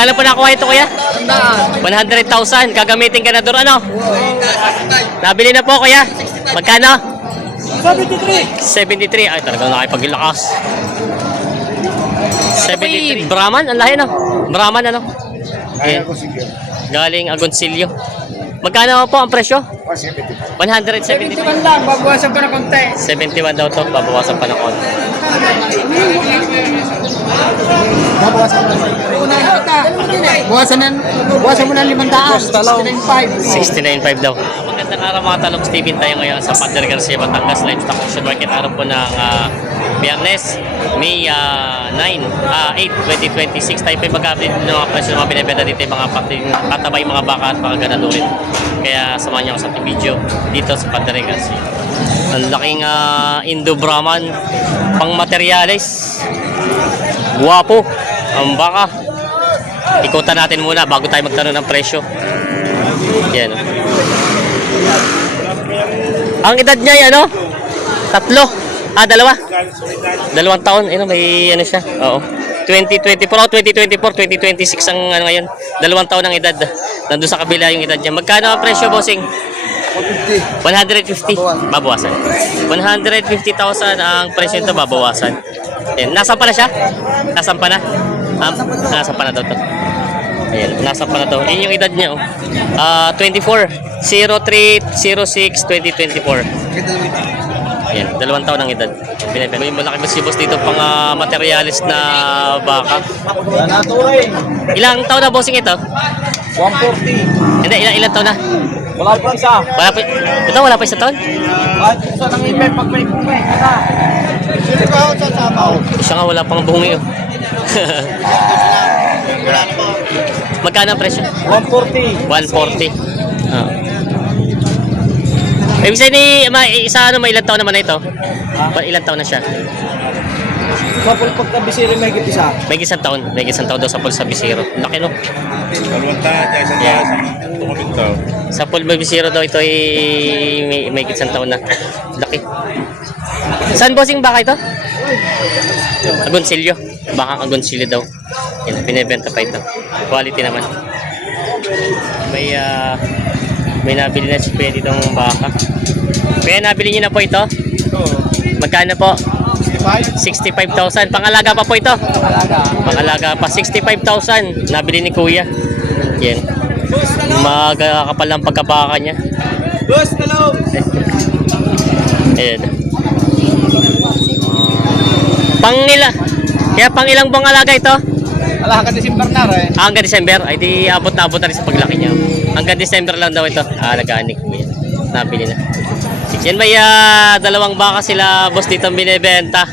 Magkano po nakuha ito kuya? 100,000. Gagamitin ka na doon ano? Nabili na po kuya. Magkano? 73. Ay talagang nakipaglakas. 73. Brahman, ang lahi no? Brahman ano? Ayan. Galing Agoncillo. Magkano po ang presyo? 170. 71 lang, babawasan pa na konti. 71 daw to, babawasan pa ng konti. Bawasan mo na 500. 69.5 daw. Magandang araw mga talong Steven, tayo ngayon sa Padre Garcia, Batangas Livestock Auction Market. Araw po ng Biyernes, May 8, 2026. Tayo po yung mag-update ng mga presyo ng mga binibenta dito, yung mga patabay, mga baka at mga ganadurin. Kaya samahan niyo ako sa ating video dito sa Padre Garcia. Ang laking Indo-Brahman, pang materialis. Guwapo ang baka. Ikutan natin muna bago tayo magtanong ng presyo. Yan. Ang edad niya ay ano? 3. 2. 2 taon. Ayun, may ano siya. Oo. 2024 o 2026 ang ano ngayon. 2 taon ang edad. Nandun sa kabila yung edad niya. Magkano ang presyo, bossing? 150. Babawasan. 150,000 ang presyo nito, babawasan. Ayan. Nasaan pa na siya? Nasaan pa na? Nasaan pa na daw to? Ayan. Nasaan pa na to? Yun yung edad niya. 24. 03/06/2024. Ayan. 2 taon ang edad. May malaki masibos dito pang materialis na baka. Ilang taon na bossing ito? 140. Hindi, ilang taon na? Wala pa isa. Wala pa isa taon? Sa nang ipin, pag may bunga. Siya nga wala pang bungi. Magkano ang presyo? 140. 140. Ibig sabihin may ilang taon naman na ito? Ilang taon na siya? Sa pagkabisiri may gitisa. May isang taon. May isang taon daw sa Pulsa Bisiro. Laki no? Sa Pulsa Bisiro daw ito ay may isang taon na. Laki. Saan bossing baka ito? Agoncillo. Baka Agoncillo daw. Yan, binibenta pa ito. Quality naman. May nabili na si Kuya ditong baka. Kuya, nabili niyo na po ito? Magkano po? 65,000. Pangalaga pa po ito? Pangalaga pa. 65,000. Nabili ni Kuya. Yan. Magkakapal ang pagkabaka niya. Ayan. Kaya pang ilang buwang alaga ito? Hanggang December na rin. Hanggang December? Ay di abot na rin sa paglaki niya. Hanggang December lang daw ito. Nag-aanik mo yan. Nabili na. Yan may 2 baka sila boss dito binibenta.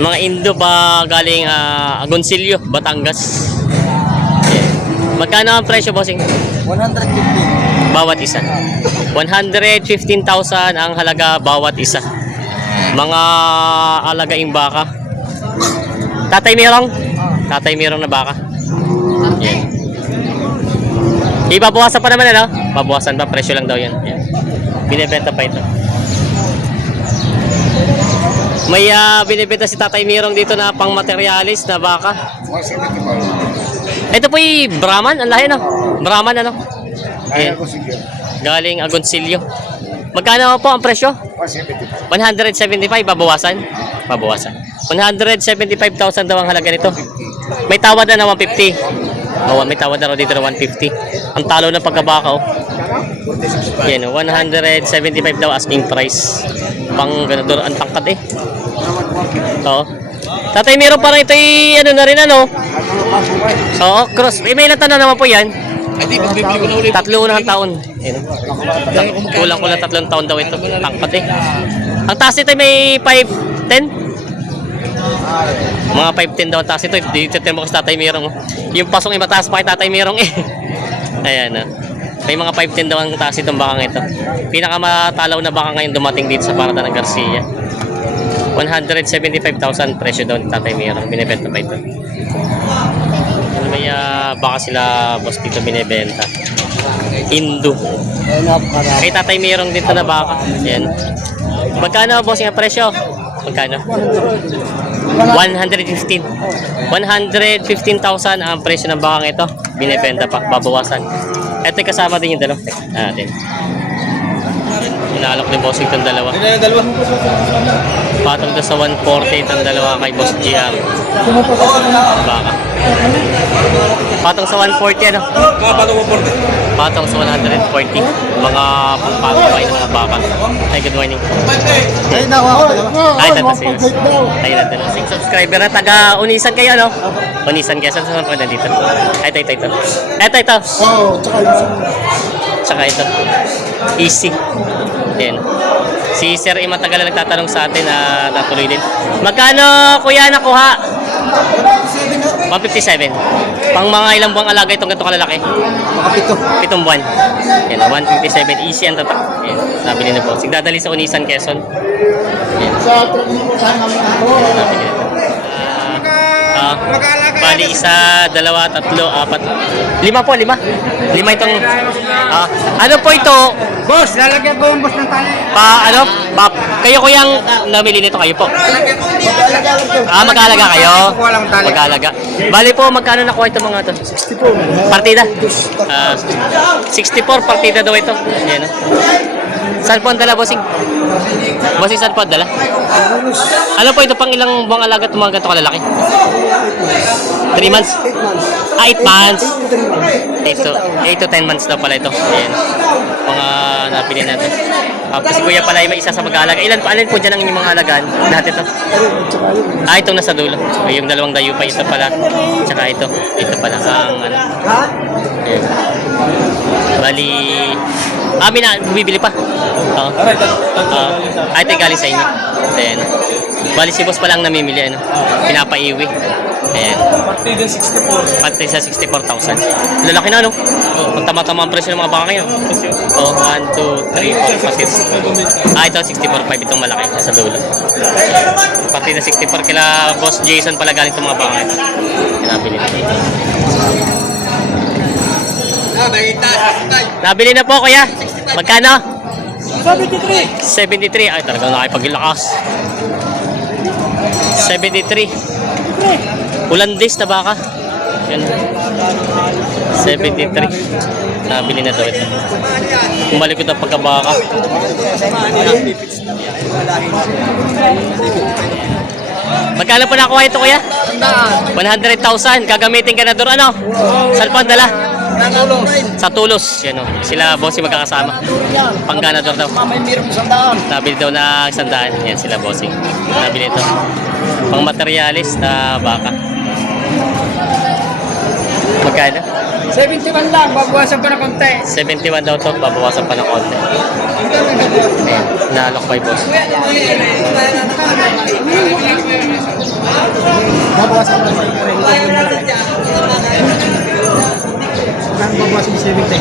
Mga Indo pa galing Agoncillo, Batangas. Yan. Magkano ang presyo bossing? 150. Bawat isa. 115,000 ang halaga bawat isa. Mga alagaing baka. Tatay Mirong? Tatay Mirong na baka. Yan. Ibabawasan pa naman ano? Babawasan pa, presyo lang daw yan. Yan. Binibenta pa ito. May binibenta si Tatay Mirong dito na pang materialis na baka. Ito po yung Brahman, ang lahi no? Brahman ano? Ayan. Galing Agoncillo. Magkano po ang presyo? 175, babawasan? Babawasan. 175,000 daw ang halaga nito. May tawad na 150. May tawad na dito na 150. Ang talo ng pagkabaka oh. Yan, 175 daw asking price. Pang ganador ang tangkad eh. Oo. Tatay, meron parang ito ano na rin ano. Oo, cross. May ilang taon na naman po yan? 3 unang taon. Kulang 3 taon daw ito. Tangkad eh. Ang taas ito may 5'10". Mga 5'10 daw ang taas ito. Dito mo kasi Tatay Mirong. Yung pasong ay mataas pa kay Tatay Mirong eh. Ayan na. May mga 5'10 daw ang taas itong bakang ito. Pinakamatalaw na baka ngayon dumating dito sa Parada ng Garcia. 175,000 presyo daw ni Tatay Mirong. Binibenta pa ito. May baka sila boss dito binibenta. Indo. Kay Tatay Mirong dito na baka. Ayan. Magkano boss yung presyo? Magkano? 115. 115,000 ang presyo ng bakang ito. Binibenta pa, babawasan. Ito yung kasama din yung dalawa. Natin. Inaalok ni Bossing itong dalawa. Ano yung dalawa? Patong to sa 140 itong dalawa kay Boss GR. Baka. Patong sa 140 ano? Patong sa 140. Mga pangpapabay ng mga baka. Ay, good morning. Ay, nakuha ko. Ay, tatas ay, tatas. Subscriber na taga Unisan kayo, no? Unisan kayo. Saan po nandito? Ay, ito. Ito. Oo, tsaka yung... Tsaka ito. Easy. Yan. Si Sir ay matagal na nagtatanong sa atin na natuloy din. Magkano kuya nakuha? 157. Pang mga ilang buwang alaga itong ganito kalalaki? Makapito. 7 buwan. Yan, 157. Easy ang tatak. Yan. Sabi nila po. Sigdadali sa Unisan, Quezon. Yan. Sabi nila. Bali, isa, dalawa, tatlo, apat. 5 po, 5. 5 itong... ano po ito? Boss, lalagyan ko yung boss ng tali. Kayo kuyang namili nito kayo po. Mag-aalaga kayo? Mag-aalaga. Bali po, magkano nakuha ito mga ito? 64. Partida? 64 partida daw ito. Yan. Saan po ang dala, Bossing? Bossing, saan po ang dala? Ano po ito, pang ilang buwang alaga at mga ganito kalalaki? 3 months? 8 months. 8 to 10 months daw pala ito. Ayan. Mga napili natin. Kasi kuya pala ay may isa sa mag-aalaga. Alin po dyan ang inyong mga alagaan? Lahat ito? Itong nasa dulo. Yung dalawang dayo pa. Ito pala. Tsaka ito. Ito pala ang ano. Ayan. Bali... bumibili pa. Oo. Ito galing sa inyo. Ayan. Bali si boss pala ang namimili. Ano? Pinapaiwi. Ayan. Partida 64. Pati sa 64,000. Lalaki na, no? Kung tama-tama ang presyo ng mga baka ngayon. 1, 2, 3, 4, 5. Ito 64,500 itong malaki sa dulo. Pati na 64 kila Boss Jason pala galing itong mga baka ngayon. Nabili na. Nabili na po, kuya. Magkano? 73. 73. Ay, talagang nakipaglakas. 73. Ulandis na baka. Yan. 73. Nabili na daw ito. Kumalikot ang pagkabaka. Magkano po nakuha ito, kuya? 100,000. Gagamitin ka na doon, ano? Saan po ang dala? Sa Tulos. Yan o. Sila bossy magkakasama. Pangganador daw. Nabili daw na 100. Yan sila bossy. Nabili ito. Pang materialis na baka. Magkano? 71 lang, babawasan pa na konti. 71 daw to. Babawasan pa ng konti. Ayan. Naalok by boss. Babawasan pa sa babawasan 70.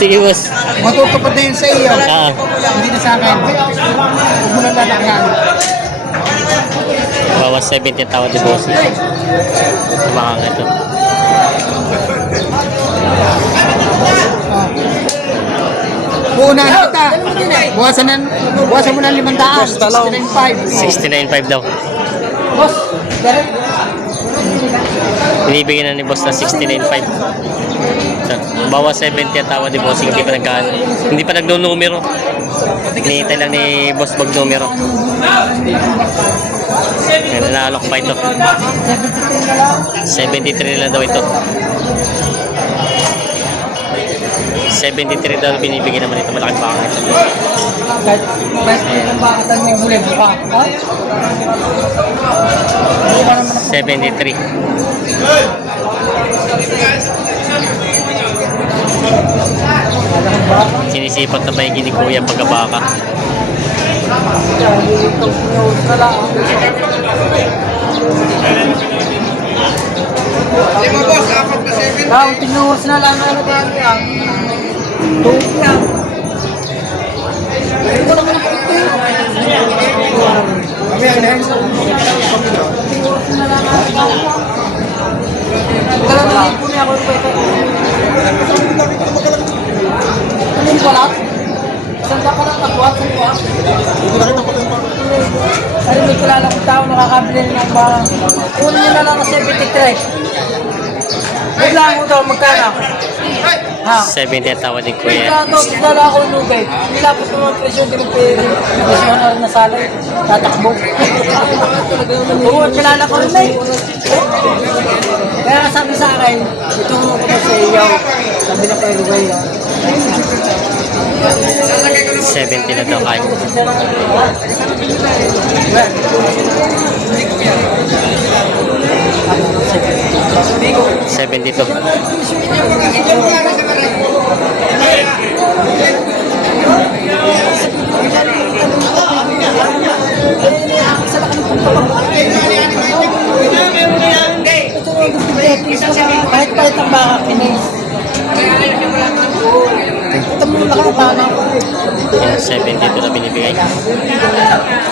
Sige boss. Matutupad na yun sa iyo. Hindi na sa akin. Huwag mo na lalakyan. Bawas 70 ang tawad ni boss. Tumakang ito. Puunahan kita. Buwasan mo na 500. 69.5 daw. Boss, Binibigyan na ni boss na 69.5. Bawas 70 ang tawad ni boss. Hindi pa nagno-numero. Hinihintay lang ni boss mag-numero. Yan, naalok pa ito. 73 lang daw ito. 73 daw binibigyan naman ito. Malaking baka ito. bakatan mo yung huli buka. 73. Sinisipat na ba yung ni Kuya pagkabaka? Tinuhos na lang ano ba yan? Tuhos lang. Ito naman ang ito yun. Kami ang nahens. Tinuhos na lang ako. Talagang hindi po niya ako ito. Ano yung balat? Saan ka pa lang nakuha? Hindi ko nakita pa ito. may kilala kong tao nakakabili ng parang kunin nyo na lang ng 73. Huwag lang mo daw, magkano? Ha? 70 ang tawad ni Kuya. Tapos dala ako ng lugay. Nilapos ko mga presyo, hindi ko pwede. Presyo na rin na salay. Tatakbo. Oo, kilala ko rin na eh. Kaya sabi sa akin, ito ko sa iyo. Sabi na pa yung lugay. 70 na daw kayo. $72. Kahit ang baka kinis. Ito mo lang ang baka. Yan, 72 na binibigay.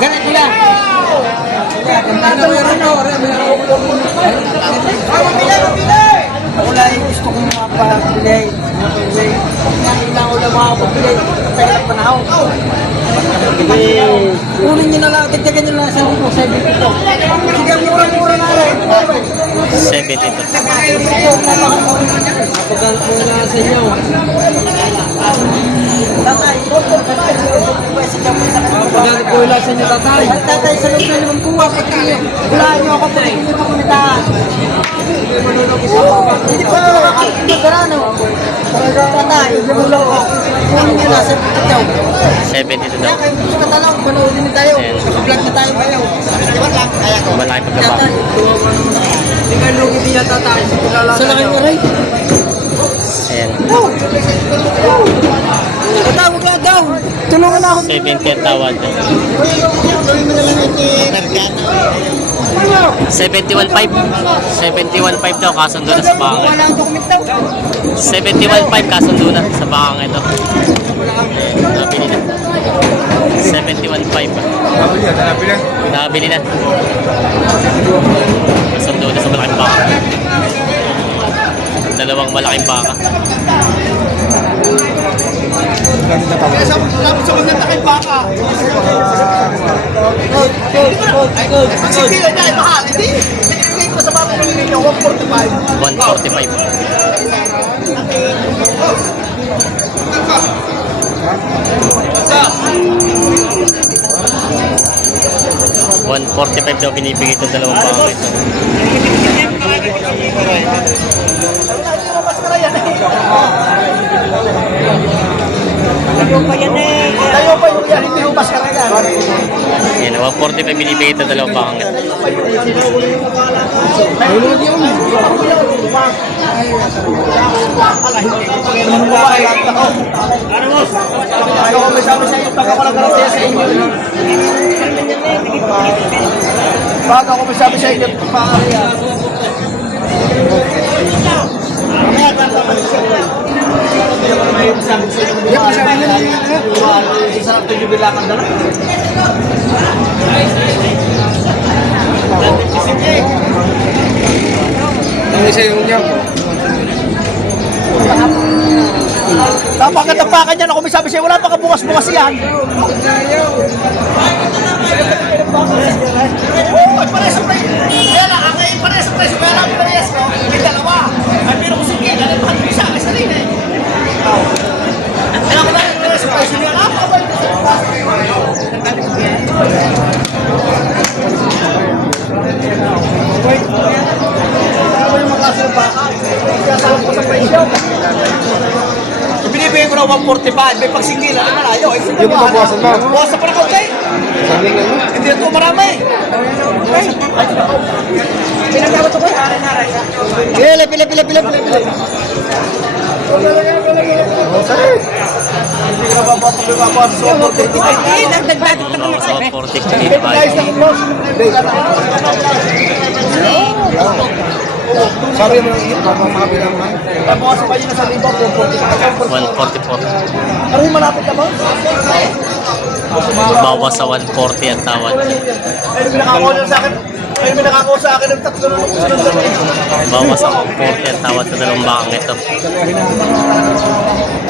Ganito lang. Ako lang yung gusto kong mapapili. Ilang ulang makapapili. Pero ang panahon. Kunin nyo na lang. Tigdagan nyo lang sa linggo. 72. Sige, mura-mura na rin. 72. Napagano ko na sa inyo. Tatay, pagano ko lang sa inyo, tatay. Tatay, sa loob na naman buwa. Hulaan nyo ako pag hindi pa kumitaan. Hindi pa makakagano. Tatay, nagulo ako. Kunin nyo na sa pagkataw. 72 daw. Kaya gusto ka talang, manoodin tayo. Naka-vlog na tayo kayo. Kaya ko. Malaki pagkabak. Hindi kayo lugi niya, tatay. Sa laki mo rin. Ayan. Tawag na daw. Tulungan na ako. 70 ang tawad. 71.5. 71.5 daw, kasundo na sa bakang. Wala ang dokumент daw. 71.5 kasundo na sa bakang ito. Ayan, nabili na. 71.5. Nabili na. Kasundo na sa malaking baka. Dalawang malaking baka. Tapos sa maganda kay baka. Sige, dahil mahal. Hindi. Hindi ko sa baka ng ninyo. 145. 145 daw binibigay itong dalawang baka ito. Tayo pa yan eh. Tayo pa yung yan. Hindi humas ka rin yan. Yan, 145 binibigay itong dalawang baka ito. Ako may sabi sa iyo, pag ako nag-arasya sa inyo. Pag ako may sabi sa inyo, sarap ito yung bilangan dala. Ano sa yung niya po? Napakatapakan yan ako may sabi sa'yo, wala pa ka bukas-bukas yan. Oo, pares sa price. Kaya lang, ang pares sa price. Kaya lang, pares ko. May dalawa. Ay, pero kung sige, alam mo, ano isa, kasi rin eh. Alam ko lang, pares sa price. Hindi alam ko ba ito sa wait. Ano yung makasa ng baka? Kaya salam ko sa presyo. Binibigay ko na 145, may pagsingilan na malayo. Yung mabawasan mo? Bawasan pa na kaunti. Hindi ito marami. Pinagkabot ko. Pila. Hindi ka na babawasan sa 145. Dagdag-dagdag na naman. So, 45. Sabi mo lang yun, makakabilang man. Bawasan pa yun na sa libo, 144. Ano yung malapit na ba? Bawas sa 140 ang tawad. Ayun may nakakawa sa akin. Ayun may nakakawa sa akin ng tatlo na sunod. Bawas sa 140 ang tawad sa dalawang bakang ito.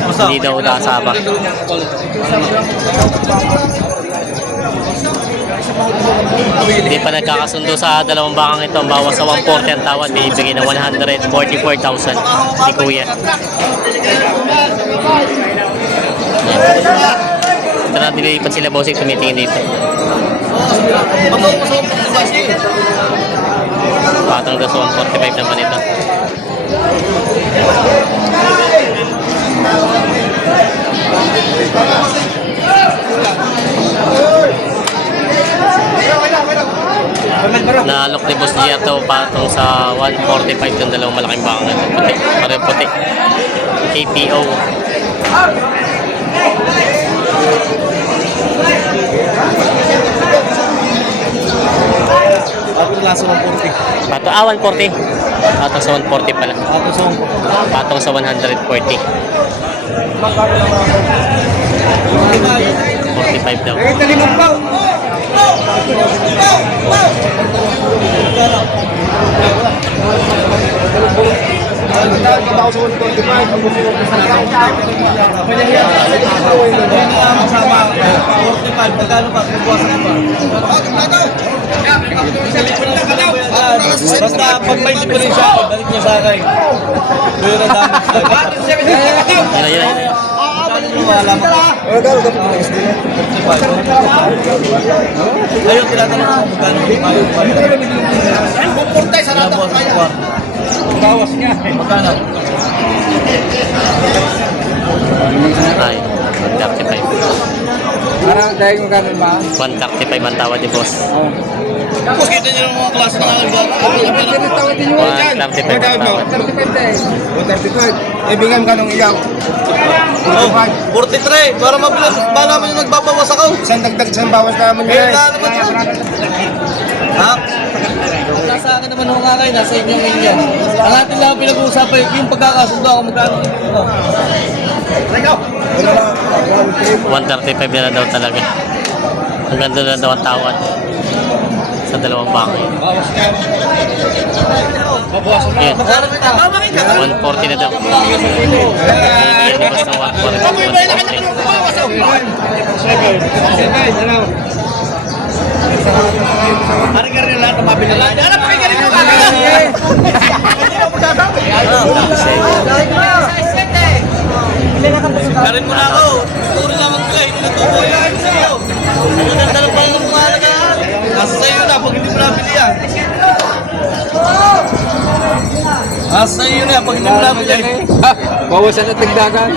Hindi daw nakasama. Hindi pa nagkakasundo sa dalawang bakang ito. Bawas sa 140 ang tawad. Binibigay ng 144,000 si Kuya. Ito na dilipat sila bossing, tumitingin dito. Patang daw sa 145 naman ito. Naalok ni Boss Gia to patong sa 145 yung dalawang malaking bakang ito. Puti, pareho puti. KPO. Nasa 140. Patong, 140. Patong sa 140 pala. Patong sa 140. 45 daw. Basta pag may diferensya, balik niya sa akin. Pero damage lang. Yun. Ayun, tinatanong ko magkano pupunta sa rata ko kaya. Bawas niya. Magkano? Ay, 135. Parang dahil magkano ba? 135 ang tawad ni boss. Tapos kita niyo ng mga klase ng alga. 135 ang tawad. 135. Ibigay mo kanong iyaw. 43. Para mabilis. Bala mo yung nagbabawas ako. Isang dagdag, isang bawas naman yun. Ha? Nasa akin naman ng mga kayo, nasa inyong inyo. Ang atin lang pinag-uusapan yung pagkakasundo ako magkano. 135 na daw talaga. Hanggang doon na daw ang tawad sa dalawang bakay. Yan. 140 na daw. Yan, labas ng 140. Hari ka rin lahat ang mabili lahat. Alam mo kayo rin yung karin mo na ako. Puro lang ang play. Natutuwa yan sa'yo. Ano na talagang pala ng mga alagaan? Nasa sa'yo na pag hindi mo nabili yan. Nasa sa'yo na pag hindi mo nabili. Bawasan na tagdagan.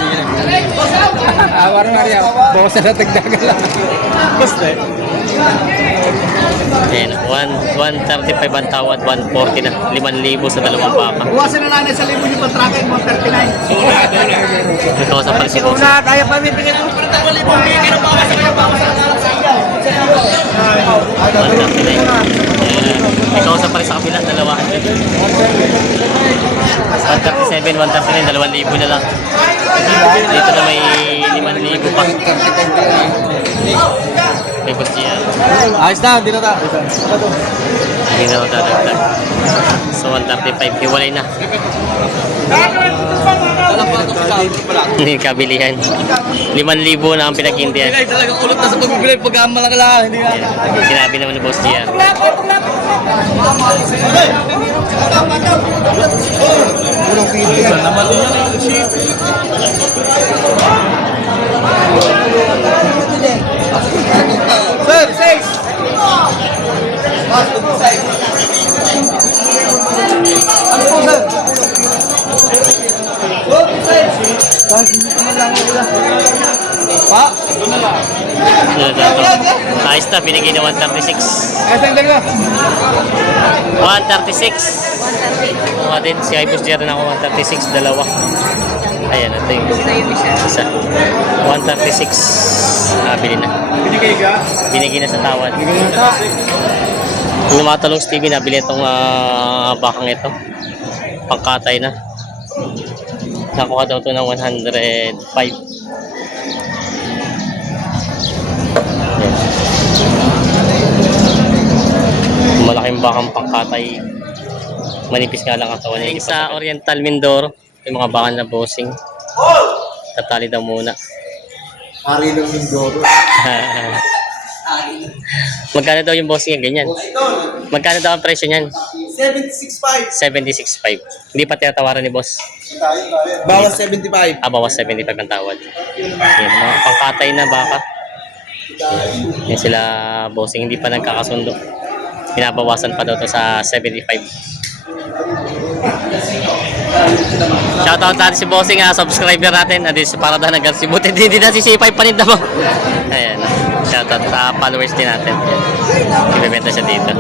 Awar Maria, bawasan na tagdagan lang. Basta eh. Ayan, 135 ang tawad, 140 na. 5,000 sa dalawang baka. Buwasan na lang sa libo yung kontrata yung 139. Ito sa palisibo. Kaya pa may pinag mo pero 2,000 bigyan ng bawas sa kanya bawas sa kanya. 139. Ito sa palis sa kabila, dalawa. 137, 139, 2,000 na lang. Dito na may 5,000 pa. May gusto yan. Ayos na, hindi na ta. Hindi na dadagdag. So 135, hiwalay na. Hindi kabilihan. 5,000 na ang pinaghindihan. Pinay talagang ulit na sa pagbibilay pag ang malakala. Hindi na. Sinabi naman ni Boss Gian. Ulang pili yan. Naman din yan. Sir, 6! Ano po, sir? Pa? Ayos na, binigay na 136. Ayos na, 136. Mga din, si Boss Gian rin ako 136, dalawa. Ayan, ito yung isa. 136. Bili na. Binigay ka? Binigay na sa tawad. Kung lumatalong si TV, nabili itong bakang ito. Pangkatay na. Nakuha daw ito ng 105. Ayan. Malaking bakang pangkatay. Manipis nga lang ang katawan niya. Sa Oriental Mindoro, yung mga bakal na bossing. Tatali daw muna. Ari ng Mindoro. Magkano daw yung bossing yan, ganyan? Magkano daw ang presyo niyan? 76.5. 76.5. Hindi pa tinatawaran ni boss. Bawas 75. Bawas 75 ang tawad. Yan, mga pangkatay na baka. Yan sila bossing, hindi pa nagkakasundo. Pinabawasan pa daw to sa 75. Shoutout natin si bossing, subscriber natin. At least para daw nag-si buti hindi na si C5 paninda mo. Ayan. Shoutout sa followers din natin. Ibebenta siya dito.